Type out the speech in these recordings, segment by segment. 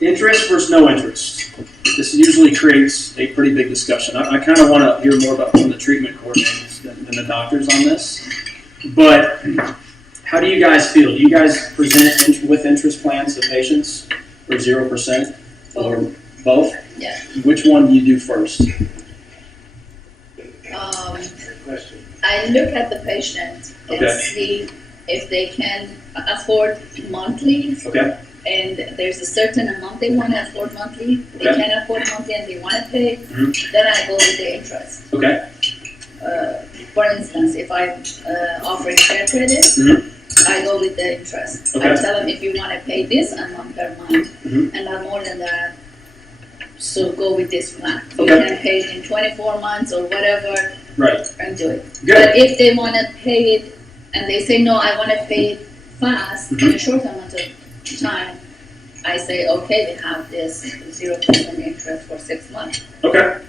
Interest versus no interest. This usually creates a pretty big discussion. I kind of want to hear more about from the treatment coordinators than the doctors on this. But how do you guys feel? Do you guys present with interest plans to patients or 0% or both? Yeah. Which one do you do first? I look at the patient and see if they can afford monthly. Okay. And there's a certain amount they want to afford monthly. They can afford monthly and they want to pay. Then I go with the interest. Okay. For instance, if I offer care credit, I go with the interest. Okay. I tell them if you want to pay this amount per month and not more than that, so go with this plan. You can pay it in 24 months or whatever, and do it. Good. But if they want to pay it and they say no, I want to pay it fast in a short amount of time, I say okay, we have this 0% interest for 6 months. Okay.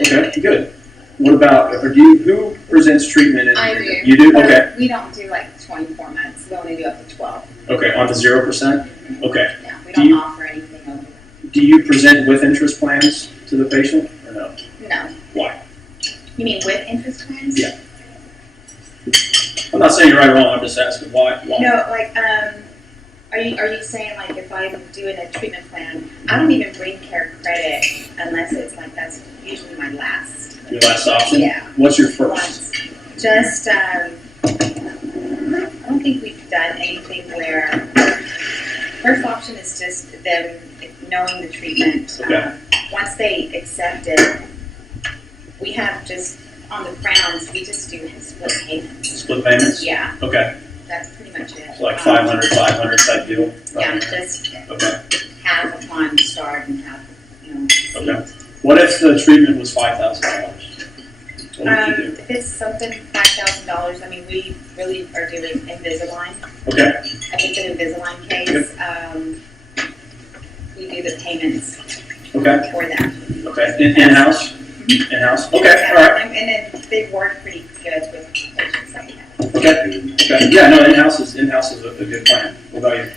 Okay. Good. What about, or who presents treatment? I do. You do? Okay. We don't do like 24 months. We only do up to 12. Okay. On the 0%? Okay. Yeah, we don't offer anything over that. Do you present with interest plans to the patient or no? No. Why? You mean with interest plans? Yeah. I'm not saying you're right or wrong. I'm just asking why. No, like, are you saying like if I'm doing a treatment plan, I don't even bring care credit unless it's like that's usually my last. Your last option? Yeah. What's your first? Once. Just, I don't think we've done anything where, first option is just them knowing the treatment. Okay. Once they accept it, we have just, on the crowns, we just do split payments. Split payments? Yeah. Okay. That's pretty much it. So like 500 type deal? Yeah, just half upon start and half, Okay. What if the treatment was $5,000? What would you do? If it's something $5,000, I mean, we really are doing Invisalign. Okay. If it's an Invisalign case, we do the payments for that. Okay. In-house? In-house? Okay, all right. And then they've worked pretty good with patients like that. Okay. Yeah, no, in-house is a good plan. What about you?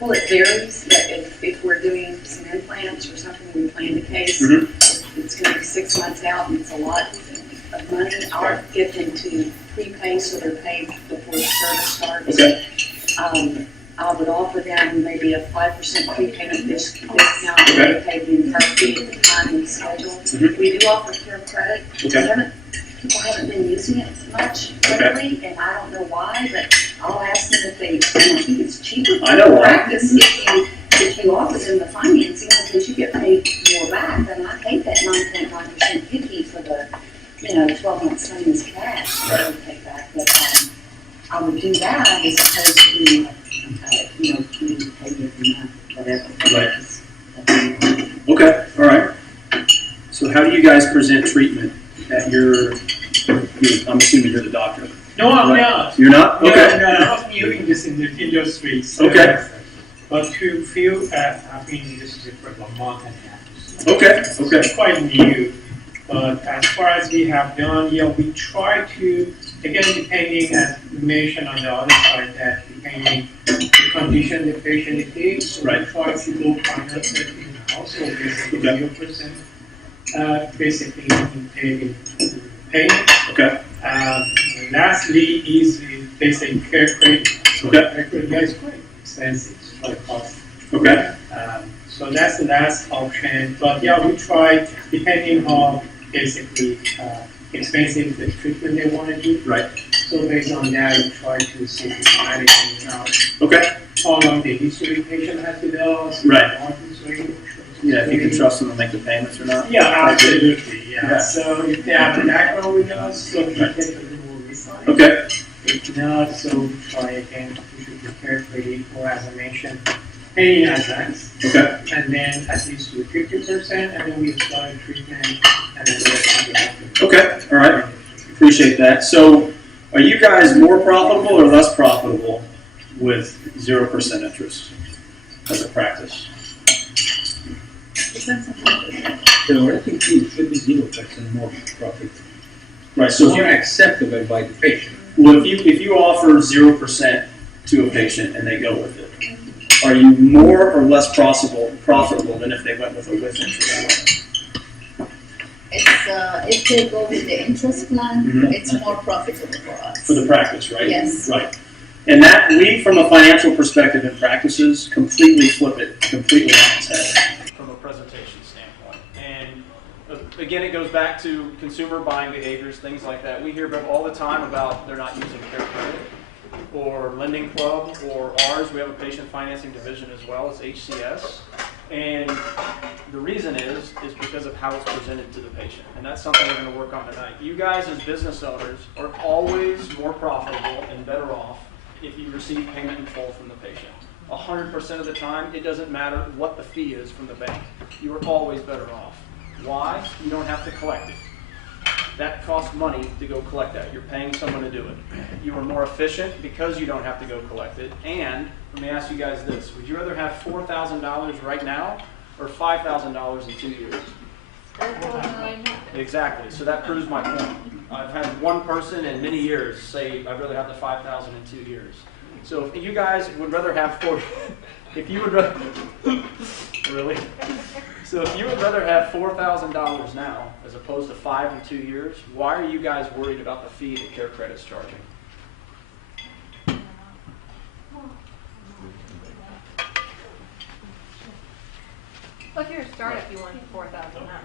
Well, it varies, but if we're doing some implants or something, we plan the case, it's going to be 6 months out and it's a lot of money. I'll get them to prepay so they're paid before the service starts. Okay. I would offer them maybe a 5% prepayment discount if they pay the entire fee at the time and schedule. We do offer care credit. People haven't been using it much lately, and I don't know why, but I'll ask them if they, I think it's cheaper for practice if you offer them the financing, because you get paid more back. And I hate that 9.9% fee for the, 12 months same as cash. I would pay back, but I would do that as opposed to, you pay every month, whatever. Right. Okay, all right. So how do you guys present treatment at I'm assuming you're the doctor. No, I'm not. You're not? Okay. No, I'm not new in this industry. So but to feel I've been in this industry for about a month and a half. Okay. It's quite new. But as far as we have done, we try to, again, depending, as you mentioned on the other side, that depending the condition the patient is, so we try to go final in-house, so basically 0%, basically paid payments. Okay. Lastly is basic care credit. Care credit is quite expensive, it's quite costly. Okay. So that's the last option. But we try, depending on basically expensive the treatment they want to do. Right. So based on that, we try to simplify it out. Okay. How long the history the patient has with us. Right. Yeah, if you can trust them to make the payments or not. Yeah, absolutely. Yeah. So if they have a background with us, so we can get a little more refine. Okay. If not, so we try again to push it carefully, or as I mentioned, pay in advance. Okay. And then at least do 50%, and then we start treatment, and then the rest. Okay. All right. Appreciate that. So, are you guys more profitable or less profitable with 0% interest as a practice? Theoretically, it should be 0% more profit. Right. So more acceptable by the patient. Well, if you offer 0% to a patient and they go with it, are you more or less profitable than if they went with a with interest? If they go with the interest plan, Mhm. it's more profitable for us. For the practice, right? Yes. Right. And that we, from a financial perspective in practices, completely flip it completely on its head. From a presentation standpoint. And again, it goes back to consumer buying behaviors, things like that. We hear about all the time about they're not using Care Credit or Lending Club or ours. We have a patient financing division as well. It's HCS. And the reason is because of how it's presented to the patient. And that's something we're going to work on tonight. You guys as business owners are always more profitable and better off if you receive payment in full from the patient. 100% of the time, it doesn't matter what the fee is from the bank. You are always better off. Why? You don't have to collect it. That costs money to go collect that. You're paying someone to do it. You are more efficient because you don't have to go collect it. And let me ask you guys this. Would you rather have $4,000 right now or $5,000 in 2 years? Exactly. So that proves my point. I've had one person in many years say, I'd rather have the $5,000 in 2 years. So if you guys would rather have if you would rather, really? So if you would rather have $4,000 now as opposed to 5 in 2 years, why are you guys worried about the fee that Care Credit's charging? Well, if you're a startup, you want 4,000 now.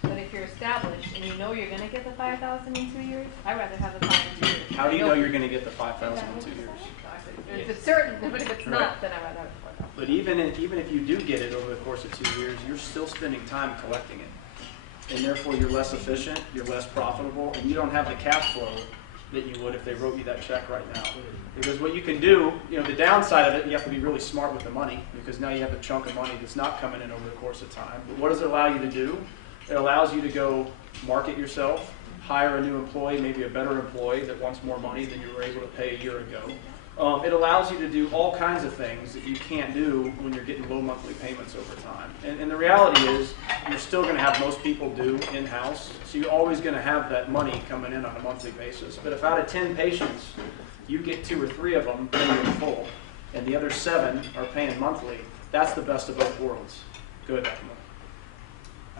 But if you're established and you know you're going to get the 5,000 in 2 years, I'd rather have the 5 in 2 years. How do you know you're going to get the 5,000 in 2 years? If it's certain, but if it's not, then I'd rather have the 4,000. But even if you do get it over the course of 2 years, you're still spending time collecting it. And therefore you're less efficient, you're less profitable, and you don't have the cash flow that you would if they wrote you that check right now. Because what you can do, the downside of it, you have to be really smart with the money, because now you have a chunk of money that's not coming in over the course of time. But what does it allow you to do? It allows you to go market yourself, hire a new employee, maybe a better employee that wants more money than you were able to pay a year ago. It allows you to do all kinds of things that you can't do when you're getting low monthly payments over time. And the reality is, you're still going to have most people do in-house, so you're always going to have that money coming in on a monthly basis. But if out of 10 patients, you get 2 or 3 of them paying in full, and the other 7 are paying monthly, that's the best of both worlds. Good.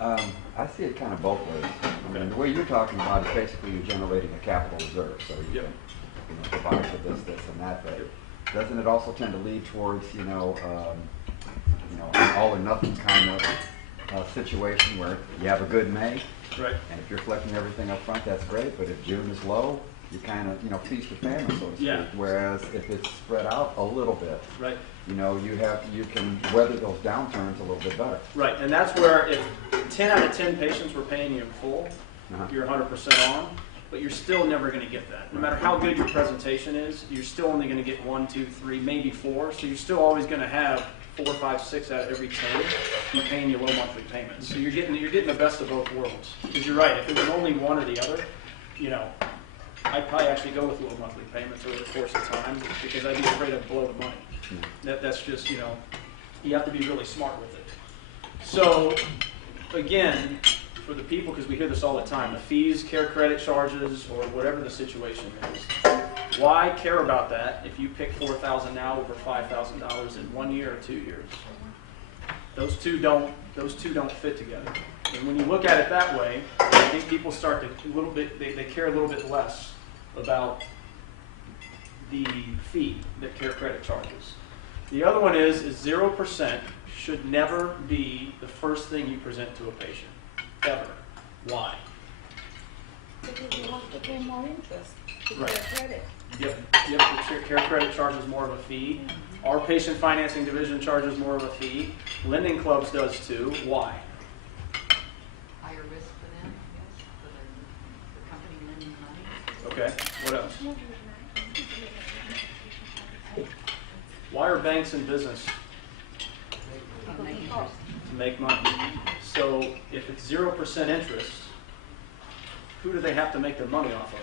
I see it kind of both ways. I mean, the way you're talking about is basically you're generating a capital reserve, so you can provide for this, and that. But doesn't it also tend to lead towards an all or nothing kind of situation where you have a good May, right? And if you're collecting everything up front, that's great. But if June is low, you kind of feast or famine, so to speak. Yeah. Whereas if it's spread out a little bit, right? You can weather those downturns a little bit better. Right, and that's where if 10 out of 10 patients were paying you in full, you're 100% on, but you're still never going to get that. No matter how good your presentation is, you're still only going to get 1, 2, 3, maybe 4. So you're still always going to have 4, 5, 6 out of every 10 who's paying you low monthly payments. So you're getting the best of both worlds. Because you're right, if it was only one or the other, I'd probably actually go with low monthly payments over the course of time because I'd be afraid I'd blow the money. That's just, you have to be really smart with it. So, again, for the people, because we hear this all the time, the fees, Care Credit charges, or whatever the situation is, why care about that if you pick $4,000 now over $5,000 in 1 year or 2 years? Those two don't fit together. And when you look at it that way, I think people start to they care a little bit less about the fee that Care Credit charges. The other one is 0% should never be the first thing you present to a patient, ever. Why? Because you have to pay more interest to Right. Care Credit. Yep. Care Credit charges more of a fee. Our patient financing division charges more of a fee. Lending Clubs does too. Why? Higher risk for them, I guess, for the company lending money. Okay. What else? Why are banks in business? To make money. So if it's 0% interest, who do they have to make their money off of?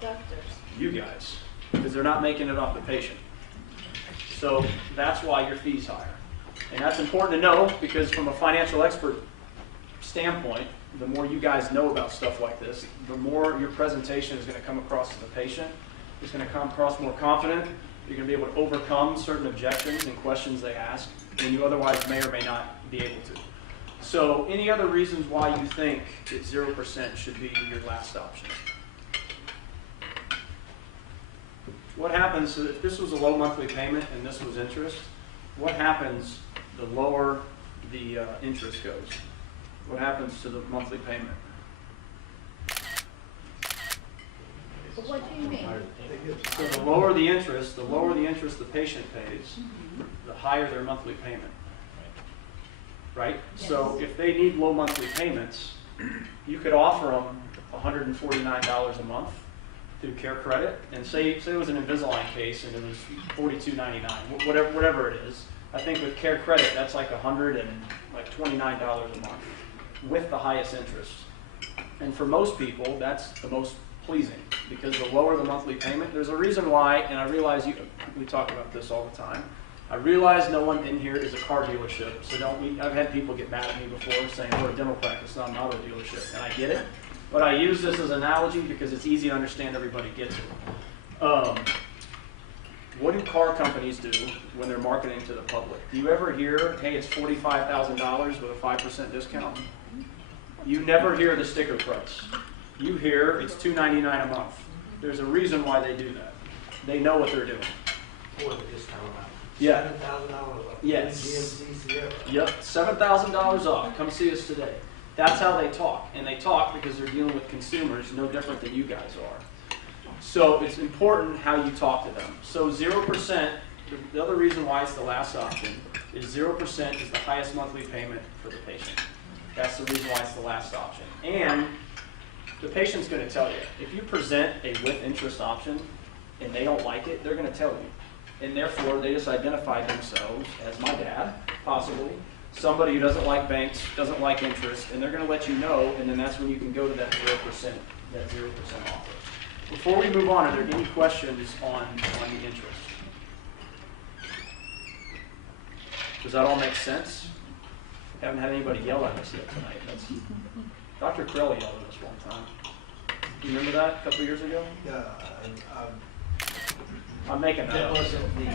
The doctors. You guys, because they're not making it off the patient. So that's why your fee's higher. And that's important to know because from a financial expert standpoint, the more you guys know about stuff like this, the more your presentation is going to come across to the patient. It's going to come across more confident. You're going to be able to overcome certain objections and questions they ask, and you otherwise may or may not be able to. So any other reasons why you think that 0% should be your last option? What happens if this was a low monthly payment and this was interest? What happens the lower the interest goes? What happens to the monthly payment? What do you mean? So the lower the interest the patient pays, the higher their monthly payment. Right? Yes. So if they need low monthly payments, you could offer them $149 a month through Care Credit, and say it was an Invisalign case and it was $42.99, whatever it is. I think with Care Credit, that's like $129 a month with the highest interest. And for most people, that's the most pleasing, because the lower the monthly payment, there's a reason why, and I realize we talk about this all the time. I realize no one in here is a car dealership, so I've had people get mad at me before saying we're a dental practice, not an auto dealership, and I get it. But I use this as an analogy because it's easy to understand, everybody gets it. What do car companies do when they're marketing to the public? Do you ever hear, hey, it's $45,000 with a 5% discount? You never hear the sticker price. You hear it's $299 a month. There's a reason why they do that. They know what they're doing. For the discount amount. Yeah. $7,000 off. Yes. GMC Sierra. Yep, $7,000 off. Come see us today. That's how they talk. And they talk because they're dealing with consumers no different than you guys are. So it's important how you talk to them. So 0%, the other reason why it's the last option is 0% is the highest monthly payment for the patient. That's the reason why it's the last option. And the patient's going to tell you. If you present a with interest option and they don't like it, they're going to tell you. And therefore, they just identify themselves as my dad, possibly, somebody who doesn't like banks, doesn't like interest, and they're going to let you know, and then that's when you can go to that 0% offer. Before we move on, are there any questions on the interest? Does that all make sense? Haven't had anybody yell at us yet tonight. Dr. Crowley yelled at us one time. Do you remember that a couple of years ago? Yeah, I'm making that that up. wasn't me.